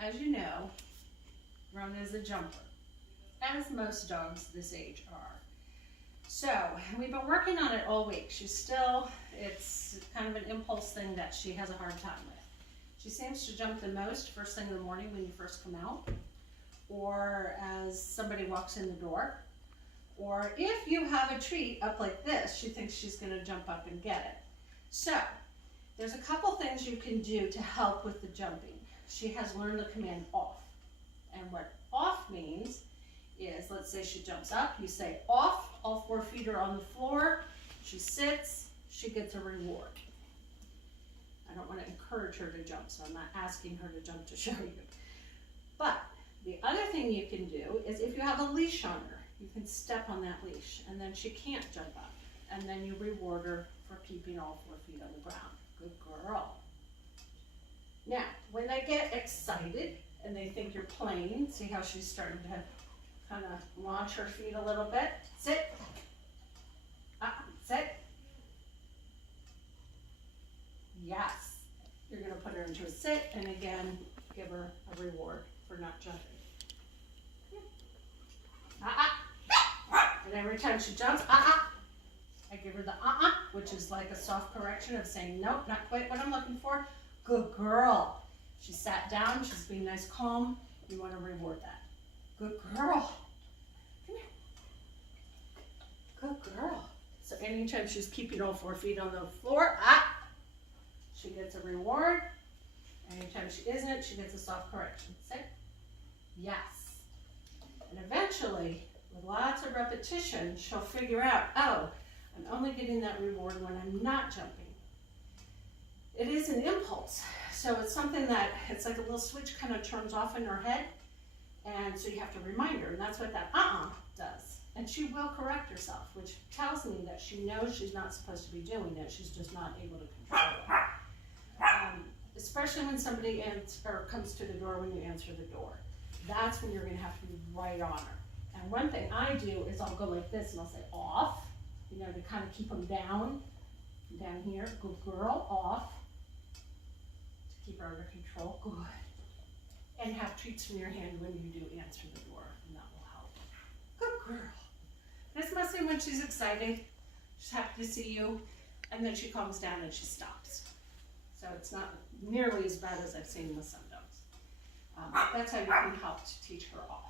as you know, Rona is a jumper, as most dogs this age are. So we've been working on it all week. It's kind of an impulse thing that she has a hard time with. She seems to jump the most first thing in the morning when you first come out, or as somebody walks in the door, or if you have a treat up like this, she thinks she's going to jump up and get it. So there's a couple things you can do to help with the jumping. She has learned the command off. And what off means is, let's say she jumps up, you say off, all 4 feet are on the floor, she sits, she gets a reward. I don't want to encourage her to jump, so I'm not asking her to jump to show you. But the other thing you can do is if you have a leash on her, you can step on that leash and then she can't jump up. And then you reward her for keeping all 4 feet on the ground. Good girl. Now, when they get excited and they think you're playing, see how she's starting to kind of launch her feet a little bit. Sit. Sit. Yes. You're going to put her into a sit and again, give her a reward for not jumping. And every time she jumps, I give her the which is like a soft correction of saying, nope, not quite what I'm looking for. Good girl. She sat down, she's being nice, calm. You want to reward that. Good girl. Come here. Good girl. So anytime she's keeping all 4 feet on the floor, she gets a reward. Anytime she isn't, she gets a soft correction. Sit. Yes. And eventually, with lots of repetition, she'll figure out, oh, I'm only getting that reward when I'm not jumping. It is an impulse. So it's something that, it's like a little switch kind of turns off in her head. And so you have to remind her, and that's what that does. And she will correct herself, which tells me that she knows she's not supposed to be doing it. She's just not able to control it. Especially when somebody comes to the door when you answer the door. That's when you're going to have to be right on her. And one thing I do is I'll go like this and I'll say off, to kind of keep them down here. Good girl, off. To keep her under control. Good. And have treats from your hand when you do answer the door, and that will help. Good girl. And it's mostly when she's excited, she's happy to see you, and then she calms down and she stops. So it's not nearly as bad as I've seen with some dogs. That's how you can help to teach her off.